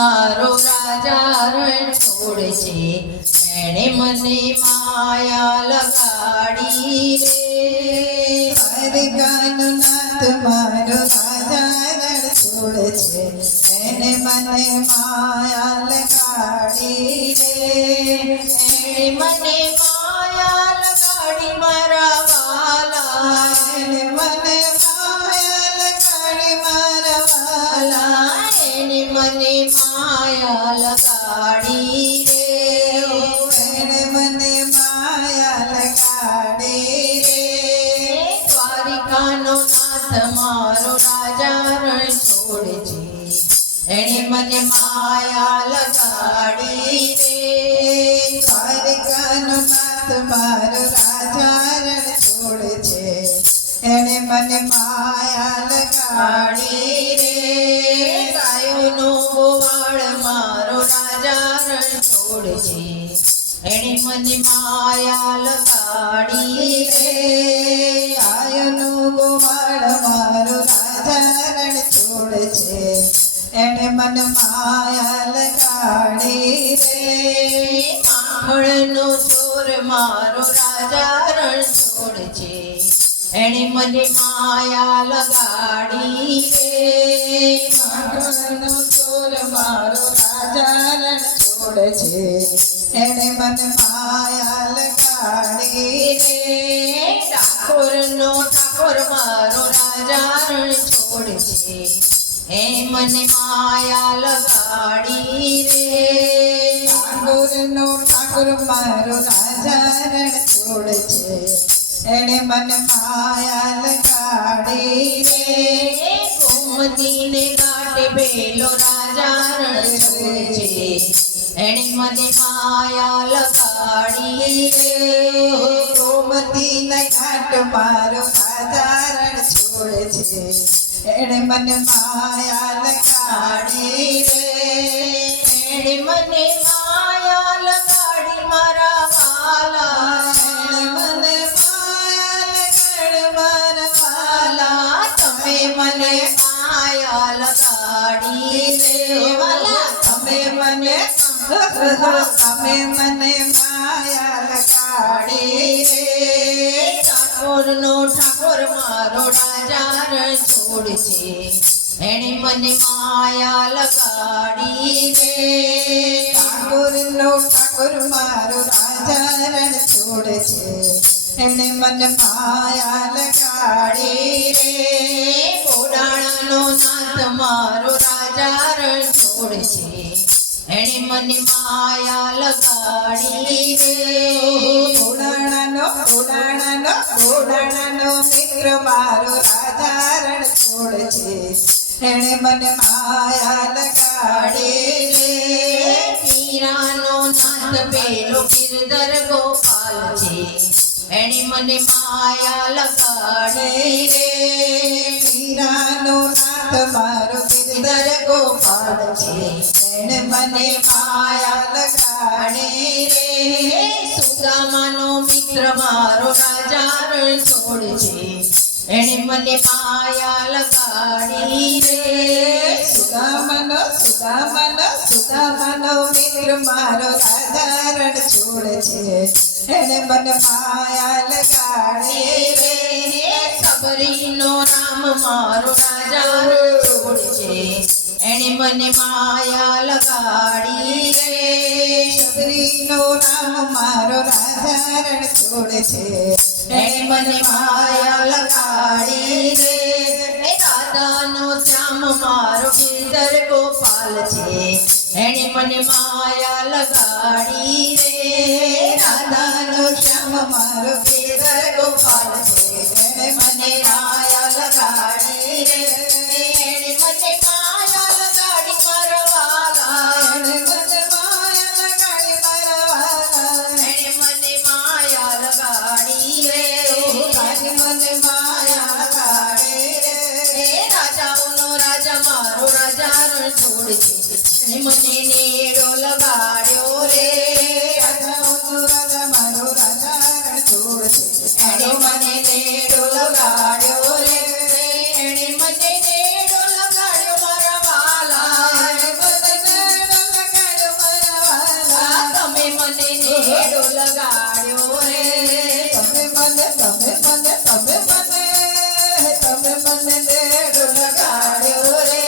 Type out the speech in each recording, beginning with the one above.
મારો રાજા રણ છોડે છે એણે મને માયા લગાડી રે દ્વારિકાનો નાથ મારો રાજા રણ છોડે છે એને મને માયા લગાડી રે એણે મને માયા લગાડી મારા વાલા એને મને માયા લગાડી મારા વાલા એણે મને માયા લગાડી રે એને મને માયા લગાડી રે દ્વારિકાનો નાથ મારો રાજા રણ છોડે છે એણે મને માયા લગાડી રે દ્વારિકાનો નાથ મારો રાજા રણ છોડે છે એને મને માયા લગાડી રે ગાયોનો ગોવાળ મારો રાજા રણ છોડે છે એણે મને માયા લગાડી રે આયનો ગોવાળ મારો રાજા રણ છોડે છે એને મને માયા લગાડી રે માખણનો ચોર મારો રાજા રણ છોડે છે એણે મને માયા લગાડી રે માખણનો ચોર મારો રાજા રણ છોડે છે એને મને માયા લગાડી રે ઠાકોર મારો રાજા રણ છોડે છે એ મને માયા લગાડી રે ઠાકોર મારો રાજા રણ છોડે છે એને મને માયા લગાડી રે ગોમતીને ઘાટે બેલો રાજા રણ છોડે છે એણે મને માયા લગાડી રે ગોમતીના ઘાટ મારો રાજા રણ છોડે છે એને મને માયા લગાડી રે એણે મને માયા લગાડી મારા વાલા મને માયા લગાડ મારા વાલા તમે મને માયા લગાડી રે વાલા તમે મને માયા લગાડી રે ઠાકોર મારો રાજા રણ છોડે છે એણે મને માયા લગાડી રે ઠાકોર મારો રાજા રણ છોડે છે એને મને માયા લગાડી રે કોડાણાનો નાથ મારો રાજા રણ છોડે છે એણે મને માયા લગાડી રે ઘોડાણાનો મિત્ર મારો રાજા રણ છોડે છે એને મને માયા લગાડી રે પીરાનો નાથ પેલો ગિરધર ગોપાલ છે એણે મને માયા લગાડી રે મીરાનો નાથ મારો ગિરધર ગોપાલ છે એને મને માયા લગાડી રે સુદામાનો મિત્ર મારો રાજા રણ છોડે છે એણે મને માયા લગાડી રે સુદામાનો મિત્ર મારો રાજા રણ છોડે છે એને મને માયા લગાડી રે સબરીનો રામ મારો રાજા રણ છોડે છે એણે મને માયા લગાડી રે શબરીનો નામ મારો રાજા રણ છોડે છે એણે મને માયા લગાડી રે રાધાનો શ્યામ મારો ગિરધર ગોપાલ છે એણે મને માયા લગાડી રે રાધાનો શ્યામ મારો ગિરધર ગોપાલ છે એને મને માયા લગાડી રે એણે મને માયા લગાડી મારા વાલા એને મને માયા લગાડી મારા વાલા એણે મને માયા લગાડી રે મને માયા લગાડી રે રાજાઓનો રાજા મારો રાજા રણ છોડે છે એણે મને નેડો લગાડ્યો રે રાજાઓનો રાજા મારો રાજા રણ છોડે છે એણે મને નેડો લગાડ્યો રે એણે મને નેડો લગાડ્યો મારા વાલા એને મને મેળો લગાડ્યો રે તમે મને મેળો લગાડ્યો રે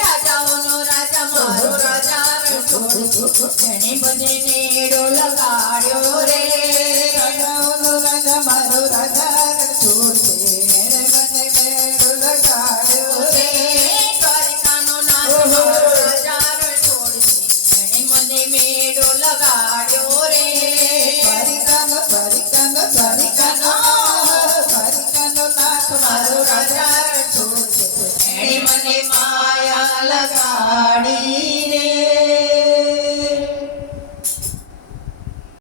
રાજાઓનો રાજા મારો રાજા રણછોડ એણે મને મેળો લગાડ્યો રે રાજાઓનો રાજા મારો રાજા રણછોડ છે એણે મને મેળો લગાડ્યો રે દ્વારિકાનો નાથ મારો રાજા રણછોડ છે એણે મને મેળો લગાડ્યો રે દ્વારિકાનો નાથ મારો રાજા રણછોડ છે એણે મને માયા લગાડી રે